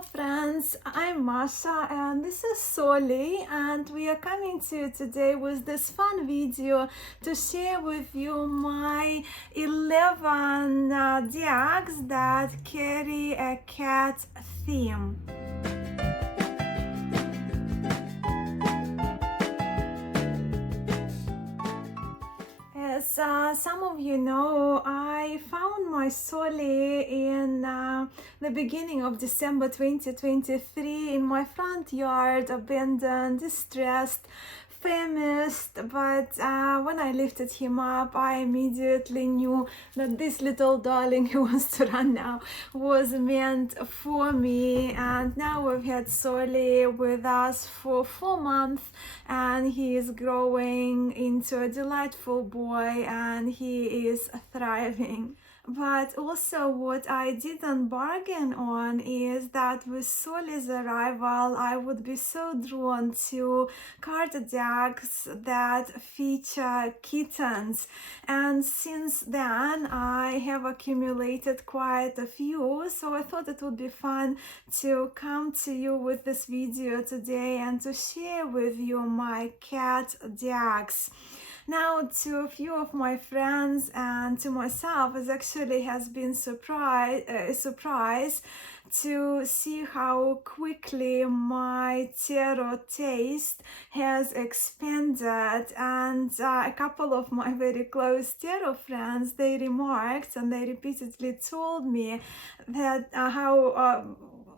Hello friends, I'm Mascha and this is Soli, and we are coming to you today with this fun video to share with you my 11 decks that carry a cat theme. As some of you know, I found my Soli in the beginning of December 2023 in my front yard, abandoned, distressed, famished, but when I lifted him up, I immediately knew that this little darling who wants to run now was meant for me. And now we've had Soli with us for 4 months, and he is growing into a delightful boy and he is thriving. But also what I didn't bargain on is that with Soli's arrival, I would be so drawn to card decks that feature kittens. And since then, I have accumulated quite a few, so I thought it would be fun to come to you with this video today and to share with you my cat decks. Now, to a few of my friends and to myself, it actually has been a surprise to see how quickly my tarot taste has expanded. And a couple of my very close tarot friends, they remarked and they repeatedly told me that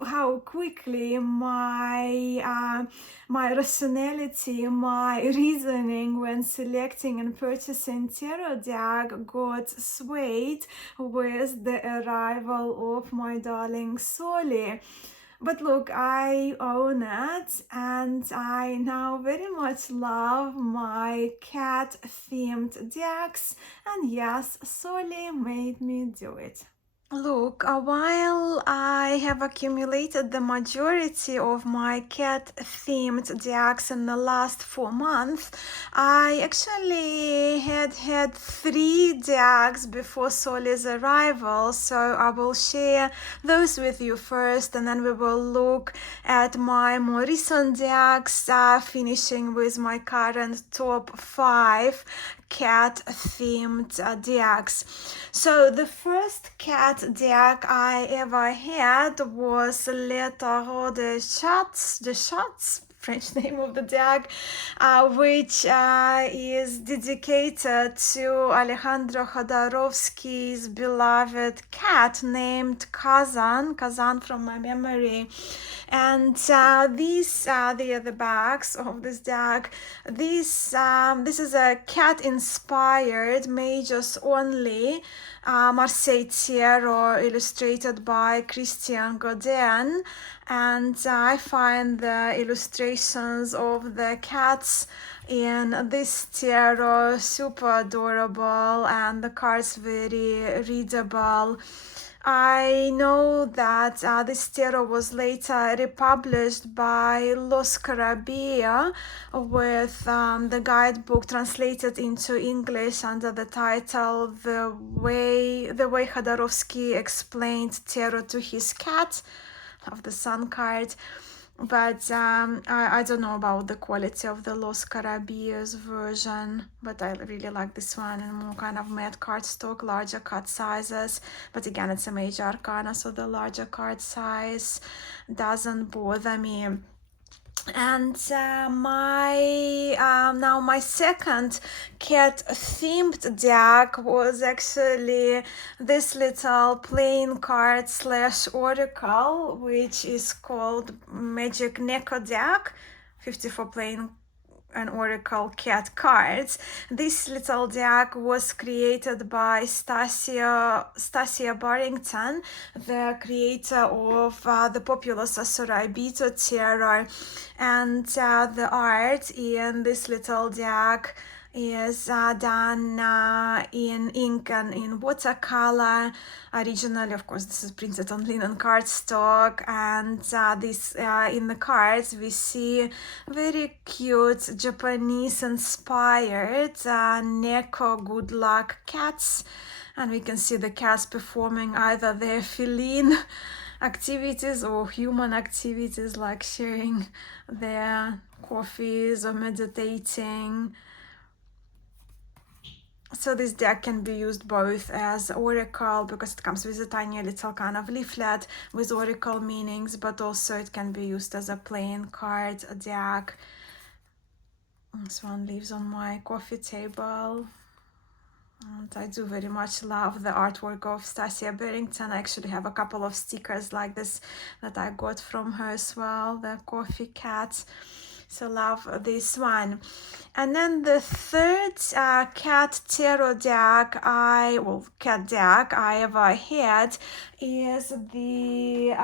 how quickly my rationality, my reasoning when selecting and purchasing tarot deck got swayed with the arrival of my darling Soli. But look, I own it, and I now very much love my cat themed decks, and yes, Soli made me do it. Look, while I have accumulated the majority of my cat-themed decks in the last 4 months, I actually had 3 decks before Soli's arrival, so I will share those with you first, and then we will look at my more recent decks, finishing with my current top 5 cat-themed decks. So the first cat deck I ever had was Le Tarot de Chats, French name of the deck, which is dedicated to Alejandro Jodorowsky's beloved cat named Kazan from my memory. And these are the backs of this deck. This is a cat-inspired, mages only Marseille Tarot illustrated by Christian Godin, and I find the illustrations of the cats in this tarot super adorable and the cards very readable. I know that this tarot was later republished by Los Carabia with the guidebook translated into English under the title The Way Jodorowsky Explained Tarot to His Cat, of the Sun card. But I don't know about the quality of the Los Carabias version, but I really like this one, and more kind of matte cardstock, larger card sizes. But again, it's a major arcana, so the larger card size doesn't bother me. And my second cat themed deck was actually this little playing card / oracle, which is called Magic Neko deck, 54 playing and oracle cat cards. This little deck was created by Stasia Barrington, the creator of the popular Sasoraibito tarot, and the art in this little deck is done in ink and in watercolor. Originally, of course, this is printed on linen cardstock, and this in the cards we see very cute Japanese-inspired Neko good luck cats, and we can see the cats performing either their feline activities or human activities like sharing their coffees or meditating. So this deck can be used both as oracle, because it comes with a tiny little kind of leaflet with oracle meanings, but also it can be used as a plain card deck. This one lives on my coffee table. And I do very much love the artwork of Stacia Barrington. I actually have a couple of stickers like this that I got from her as well, the coffee cat. So love this one. And then the third cat tarot deck cat deck I ever had is the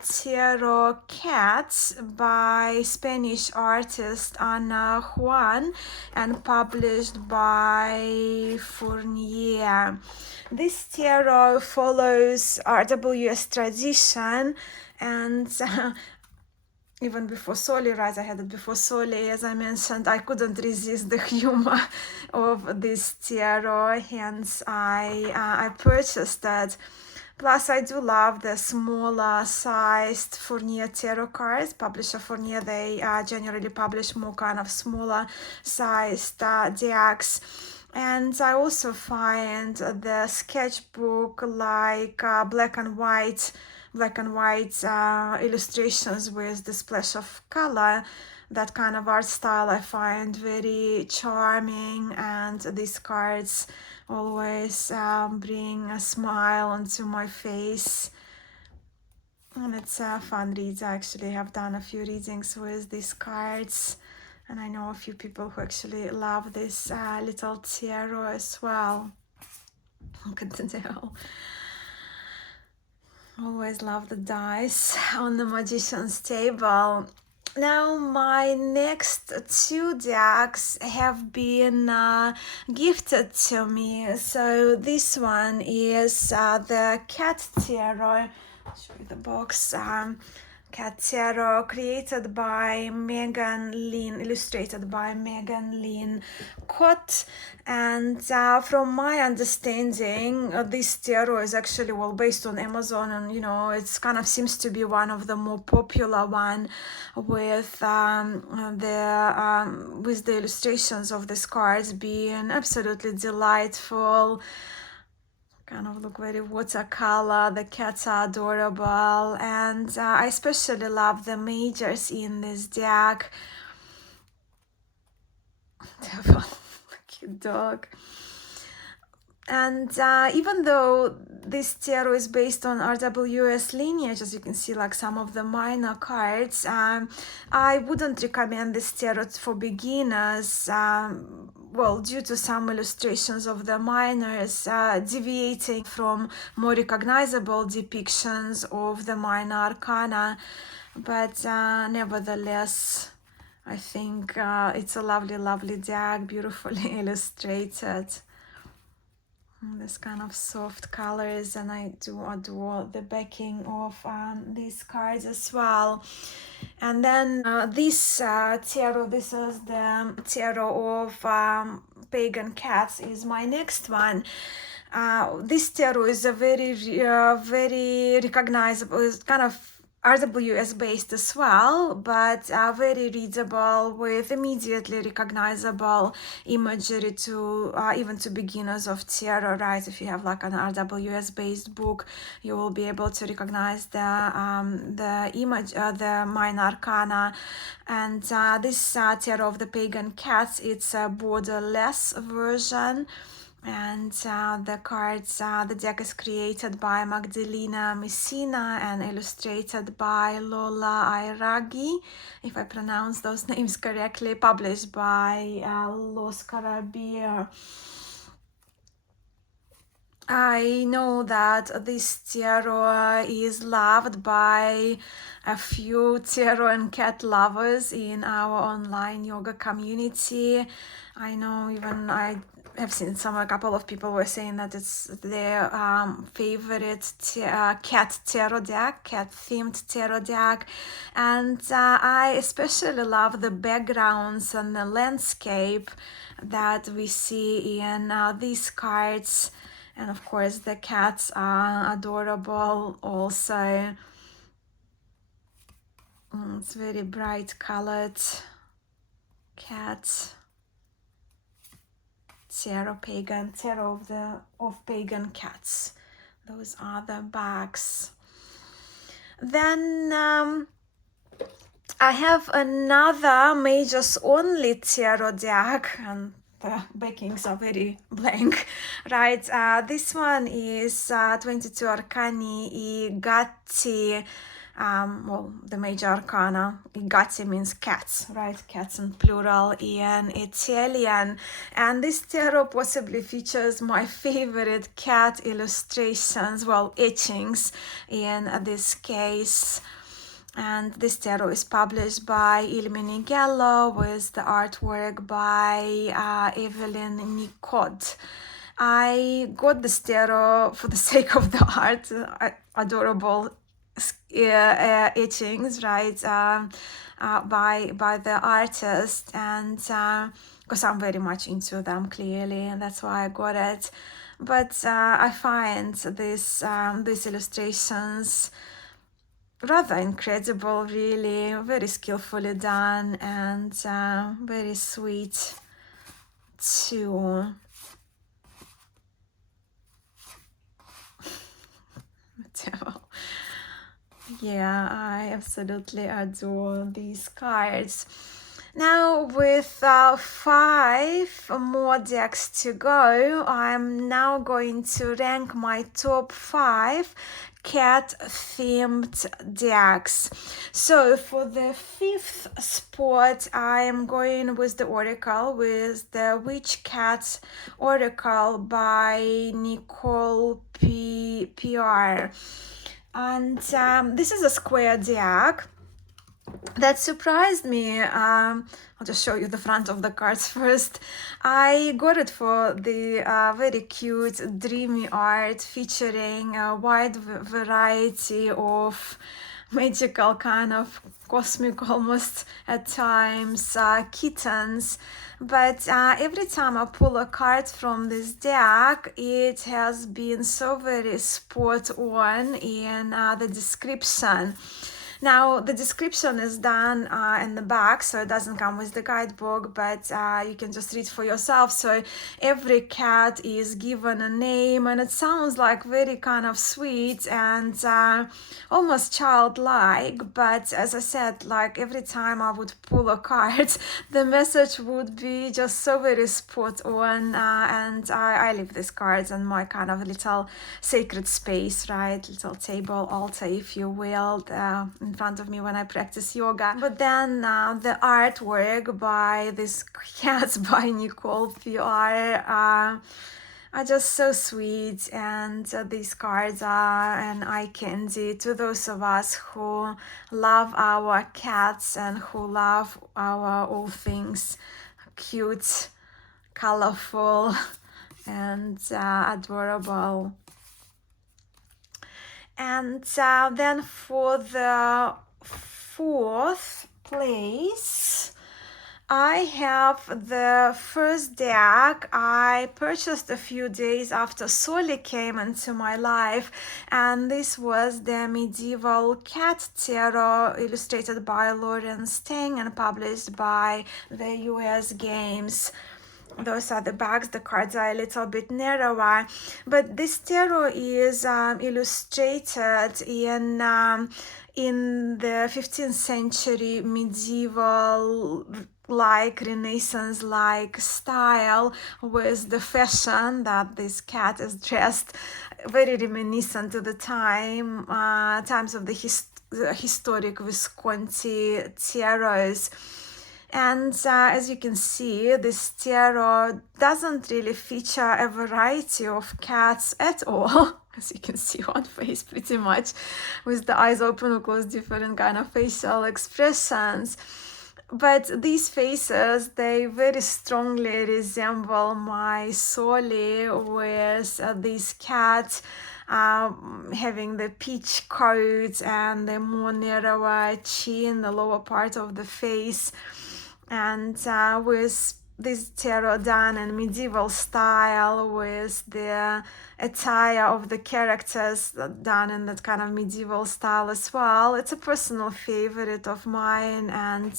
Tarot Cats by Spanish artist Ana Juan and published by Fournier. This tarot follows RWS tradition, and even before Soli, right? I had it before Soli, as I mentioned. I couldn't resist the humor of this tarot, hence I purchased it. Plus, I do love the smaller sized Fournier tarot cards. Publisher Fournier, they generally publish more kind of smaller sized decks. And I also find the sketchbook like black and white illustrations with the splash of color. That kind of art style I find very charming, and these cards always bring a smile onto my face, and it's a fun read. I actually have done a few readings with these cards, and I know a few people who actually love this little tarot as well. I can tell. Always love the dice on the magician's table. Now my next two decks have been gifted to me. So this one is the Cat Tarot. I'll show you the box. Cat Tarot, created by Megan Lynn, illustrated by Megan Lynn Cott. And from my understanding, this tarot is actually based on Amazon, and it's kind of seems to be one of the more popular one with the illustrations of these cards being absolutely delightful. Kind of look very watercolor. The cats are adorable, and I especially love the majors in this deck. Cute dog. And even though this tarot is based on RWS lineage, as you can see, like some of the minor cards, I wouldn't recommend this tarot for beginners. Due to some illustrations of the minors deviating from more recognizable depictions of the minor arcana, but nevertheless, I think it's a lovely deck, beautifully illustrated. This kind of soft colors, and I do adore the backing of these cards as well. And then this tarot, this is the tarot of Pagan Cats, is my next one. This tarot is a very recognizable, it's kind of RWS based as well, but very readable with immediately recognizable imagery to even to beginners of tarot, right? If you have like an RWS based book, you will be able to recognize the image, the minor arcana. And this tarot of the Pagan Cats, it's a borderless version. And the cards, the deck is created by Magdalena Messina and illustrated by Lola Airagi, if I pronounce those names correctly, published by Los Carabia. I know that this tarot is loved by a few tarot and cat lovers in our online yoga community. I know even I have seen a couple of people were saying that it's their favorite cat tarot deck, cat themed tarot deck. And I especially love the backgrounds and the landscape that we see in these cards. And of course the cats are adorable also. It's very bright colored cat. Tarot Pagan, tarot of pagan cats. Those are the bags. Then I have another Mages Only tarot deck, and the backings are very blank, right? This one is 22 Arcani I Gatti. Well, the major arcana. Gatti means cats, right? Cats in plural in Italian. And this tarot possibly features my favorite cat illustrations, well, etchings in this case. And this tarot is published by Il Menighello with the artwork by Evelyn Nicot. I got this tarot for the sake of the art, adorable etchings, right, by the artist, and because I'm very much into them, clearly, and that's why I got it. But I find these illustrations rather incredible, really, very skillfully done, and very sweet too. Yeah, I absolutely adore these cards. Now, with 5 more decks to go, I'm now going to rank my top 5 cat-themed decks. So for the 5th spot, I am going with the Oracle, with the Witch Cat Oracle by Nicole PR. And this is a square deck that surprised me. I'll just show you the front of the cards first. I got it for the very cute, dreamy art featuring a wide variety of magical, kind of cosmic, almost at times, kittens. But every time I pull a card from this deck, it has been so very spot on in the description. Now, the description is done in the back, so it doesn't come with the guidebook, but you can just read for yourself. So every cat is given a name, and it sounds like very kind of sweet and almost childlike. But as I said, like every time I would pull a card, the message would be just so very spot on. And I leave these cards in my kind of little sacred space, right? Little table, altar, if you will, in front of me when I practice yoga. But then the artwork by this cats by Nicole PR are just so sweet, and these cards are an eye candy to those of us who love our cats and who love our all things cute, colorful, and adorable. And then for the 4th place, I have the first deck I purchased a few days after Soli came into my life, and this was the Medieval Cat Tarot, illustrated by Lauren Stang and published by the US Games. Those are the backs. The cards are a little bit narrower, but this tarot is illustrated in the 15th century medieval like Renaissance-like style, with the fashion that this cat is dressed very reminiscent to the times of the historic Visconti tarots. And as you can see, this tarot doesn't really feature a variety of cats at all. As you can see, one face pretty much with the eyes open or closed, different kind of facial expressions. But these faces, they very strongly resemble my Soli, with these cats having the peach coat and the more narrower chin, the lower part of the face, and with this tarot done in medieval style with the attire of the characters done in that kind of medieval style as well. It's a personal favorite of mine, and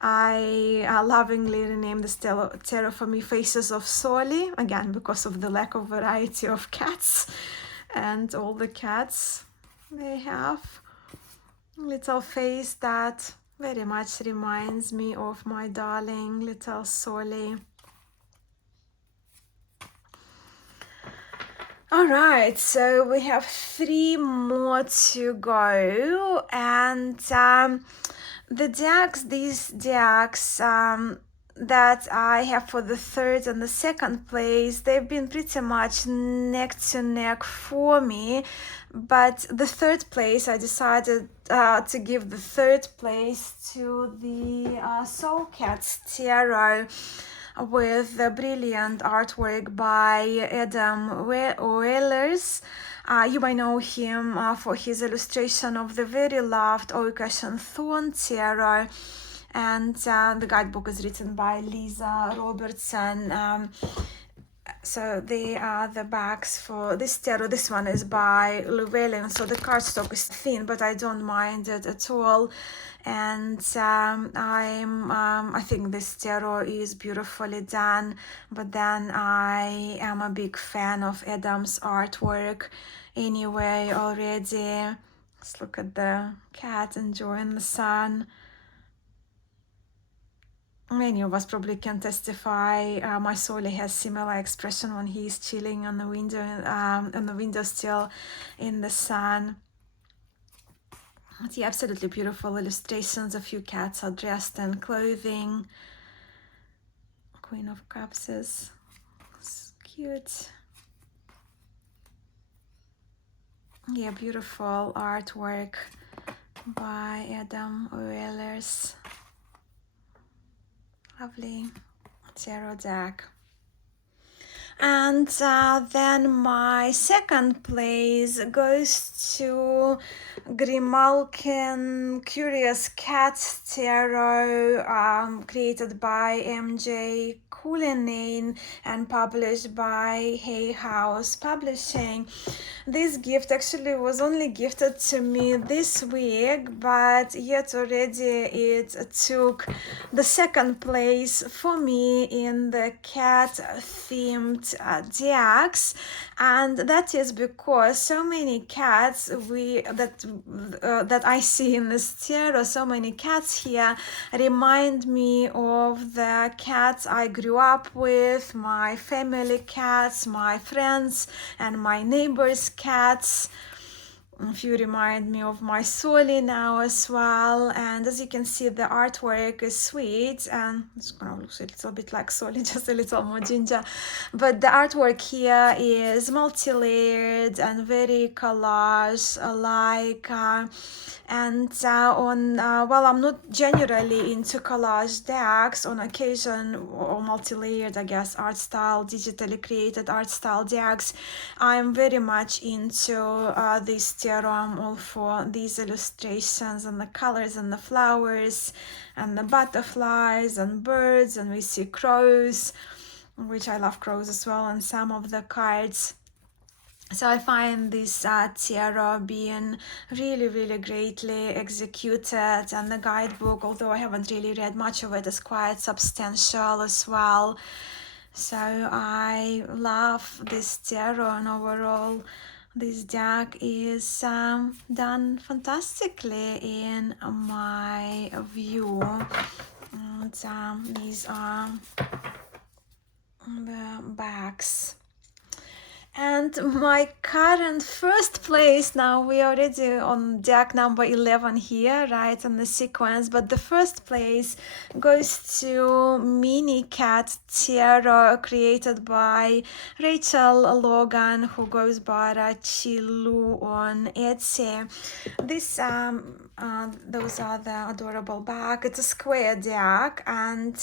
I lovingly renamed this tarot for me Faces of Soli, again because of the lack of variety of cats and all the cats they have. Little face that very much reminds me of my darling little Soli. All right, so we have 3 more to go, and the decks, these decks that I have for the 3rd and the 2nd place, they've been pretty much neck to neck for me, but the 3rd place, I decided to give the 3rd place to the Soul Cats Tarot with the brilliant artwork by Adam Oehlers. You might know him for his illustration of the very loved Oikash and Thorn Tarot, and the guidebook is written by Lisa Robertson. So they are the backs for this tarot. This one is by Llewellyn, so the cardstock is thin, but I don't mind it at all. And I think this tarot is beautifully done, but then I am a big fan of Adam's artwork anyway already. Let's look at the cat enjoying the sun. Many of us probably can testify. My Soli has similar expression when he's chilling on the windowsill in the sun. The absolutely beautiful illustrations. A few cats are dressed in clothing. Queen of Cups is cute. Yeah, beautiful artwork by Adam Oehlers. Lovely tarot deck. And then my 2nd place goes to Grimalkin Curious Cat Tarot, created by MJ Cullinane and published by Hay House Publishing. This gift actually was only gifted to me this week, but yet already it took the 2nd place for me in the cat themed decks, and that is because so many cats that I see in this tarot, so many cats here remind me of the cats I grew up with, my family cats, my friends and my neighbors' cats. A few remind me of my Soli now as well, and as you can see, the artwork is sweet, and it's gonna look a little bit like Soli, just a little more ginger, but the artwork here is multi-layered and very collage-like, and well, I'm not generally into collage decks. On occasion, or multi-layered, I guess, art style, digitally created art style decks, I'm very much into this tarot. I'm all for these illustrations and the colors and the flowers and the butterflies and birds, and we see crows, which I love crows as well, and some of the cards. So I find this tarot being really, really greatly executed, and the guidebook, although I haven't really read much of it, is quite substantial as well. So I love this tarot, and overall this deck is done fantastically in my view. And these are the backs. And my current 1st place, now we are already on deck number 11 here, right, in the sequence, but the 1st place goes to Mini Cat Tarot, created by Rachel Logan, who goes by Rachilu on Etsy. This Those are the adorable back. It's a square deck, and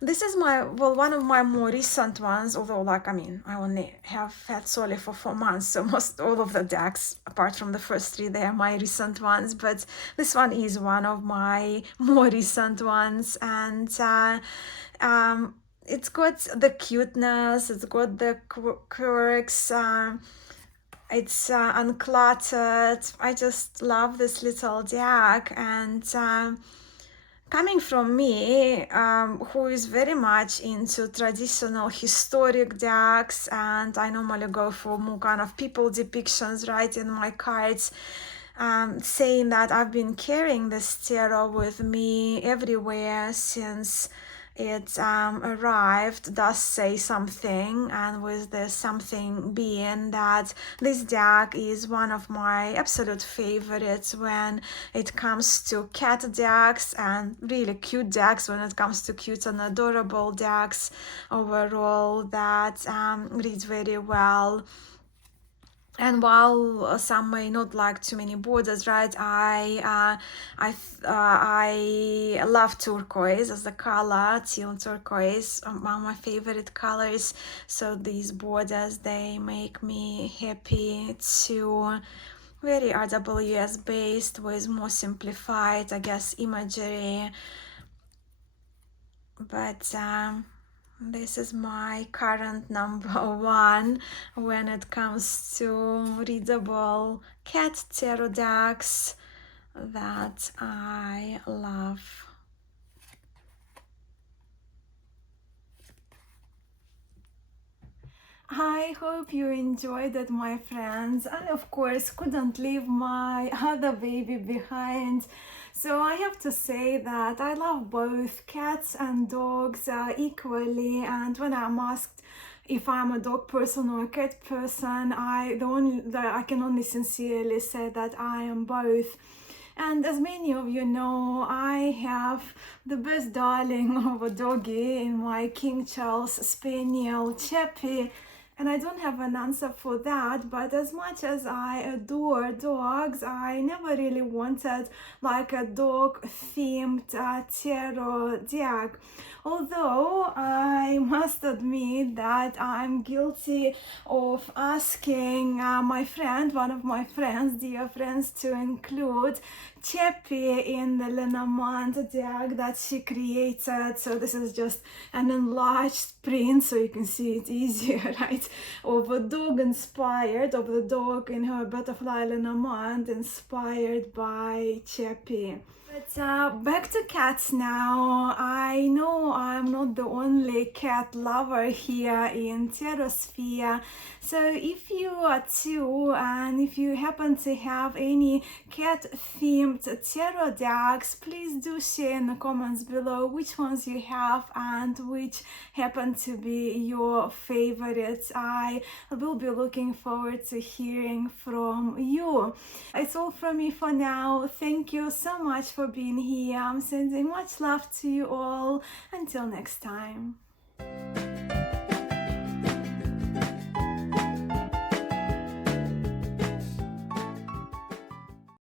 this is one of my more recent ones, although I only have had Soli for 4 months, so most all of the decks apart from the first three, they are my recent ones, but this one is one of my more recent ones. And it's got the cuteness, it's got the quirks, it's uncluttered. I just love this little deck. And coming from me, who is very much into traditional historic decks, and I normally go for more kind of people depictions, right, in my cards, saying that I've been carrying this tarot with me everywhere since it arrived, does say something, and with the something being that this deck is one of my absolute favorites when it comes to cat decks, and really cute decks when it comes to cute and adorable decks overall, that reads very well. And while some may not like too many borders, right, I love turquoise as a color. Teal turquoise, one of my favorite colors. So these borders, they make me happy too. Very RWS based with more simplified, I guess, imagery. But this is my current number one when it comes to readable cat tarot decks that I love. I hope you enjoyed it, my friends. I, of course, couldn't leave my other baby behind. So I have to say that I love both cats and dogs equally. And when I'm asked if I'm a dog person or a cat person, I can only sincerely say that I am both. And as many of you know, I have the best darling of a doggy in my King Charles Spaniel, Chappie. And I don't have an answer for that, but as much as I adore dogs, I never really wanted like a dog-themed tarot deck. Although I must admit that I'm guilty of asking one of my friends, dear friends, to include Chappie in the Lenormand deck that she created. So this is just an enlarged print so you can see it easier, right? Of a dog inspired, of the dog in her butterfly Lenormand inspired by Chappie. But back to cats now. I know I'm not the only cat lover here in Tarosphere. So if you are too, and if you happen to have any cat-themed tarot decks, please do share in the comments below which ones you have and which happen to be your favorites. I will be looking forward to hearing from you. It's all from me for now. Thank you so much for being here. I'm sending much love to you all. Until next time.